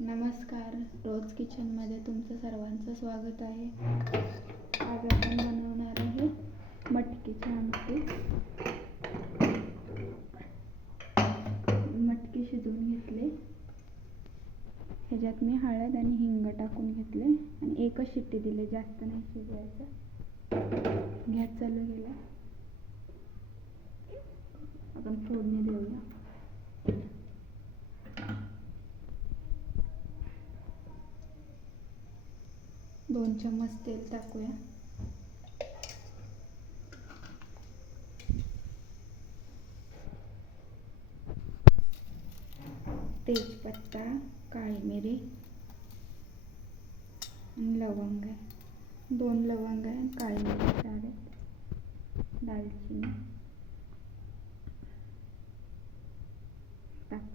नमस्कार, रोज किचनमध्ये तुमचं सर्वांचं स्वागत आहे. आज आपण बनवणार आहे मटकीची आमटी. मटकी शिजवून घेतले, ह्याच्यात मी हळद आणि हिंग टाकून घेतले आणि एकच शिट्टी दिली, जास्त नाही शिजवायचं. गॅस चालू केला, आपण फोडणी देऊया. 2 चम्मच तेल टाकूया. तेजपत्ता, काळी मिरी आणि लवंग आहे. 2 लवंग आहे, काळी मिरी 4 आहेत, दालचिनी टाकूया.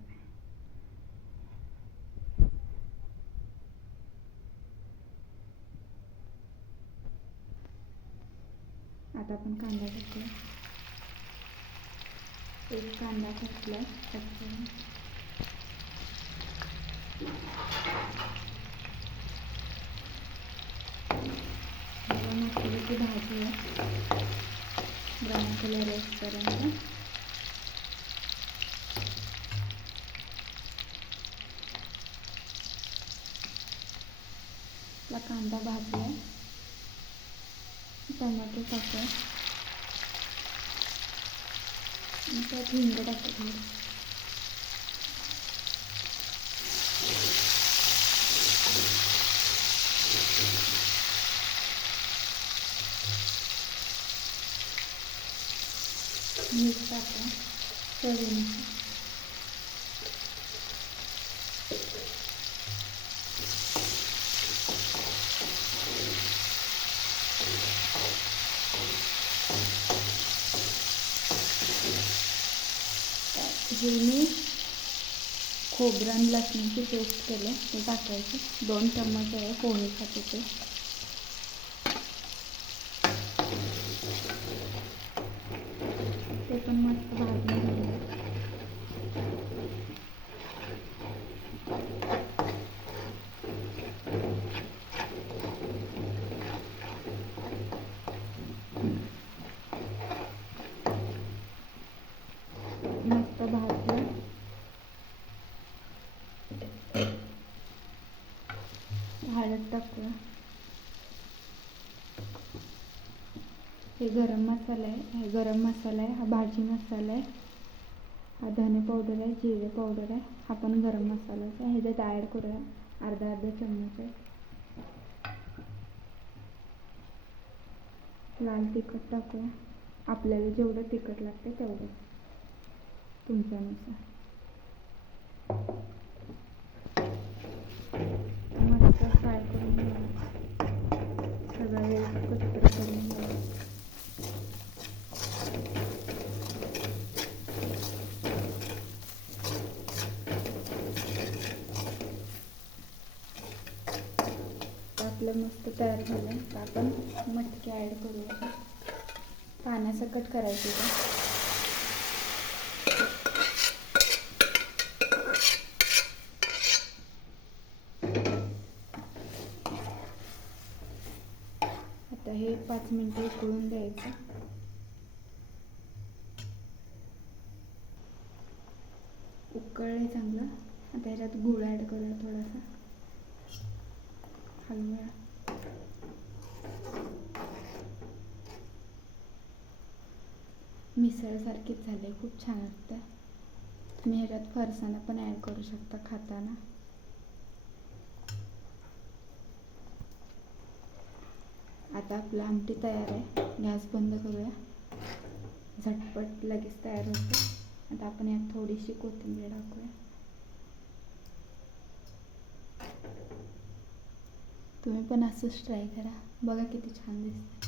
आता आपण कांदा टाकूया. एक कांदा टाकला, मसाल्याची भाजी आहे, ब्राऊन कलर येईपर्यंत. कांदा भाजला, टोमॅटो टाकूया आणि त्यात हिंग टाकूया. मीठ टाकूया चवीनुसार. हे मी खोबरं आणि लसणाची पेस्ट केलं ते टाकायची. 2 चम्मच आहे पोहेसाठी ते. ते पण मस्त भाजून घेऊया. मस्त भाजलं. हळद टाकूया. हे गरम मसाला आहे, हा भाजी मसाला आहे, हा धने पावडर आहे, जिरे पावडर आहे, हा पण गरम मसालाच आहे. ह्याच्यात ॲड करूया अर्धा चम्मच आहे. लाल तिखट टाकूया, आपल्याला जेवढं तिखट लागते तेवढं तुमच्यानुसार. मस्त फ्राय करून घ्यायला, सगळा वेळ कच्चं करून घ्यायला. आपलं मस्त तयार झालं. तर आपण मटकी ॲड करूया. पाण्यासकट करायची का. आता हे 5 मिनिटं उकळून द्यायचं. उकळले चांगलं. आता ह्याच्यात गूळ ॲड करूया, थोडासा हलवूया. मिसळसारखीच झाले, खूप छान वाटतं. तुम्ही ह्याच्यात फरसाणा पण ॲड करू शकता खाताना. आता आपलं आमटी तयार आहे. गॅस बंद करूया. झटपट लगेच तयार होते. आता आपण यात थोडीशी कोथिंबीर टाकूया. तुम्ही पण असंच ट्राय करा, बघा किती छान दिसतं.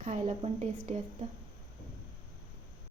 खायला पण टेस्टी असतं.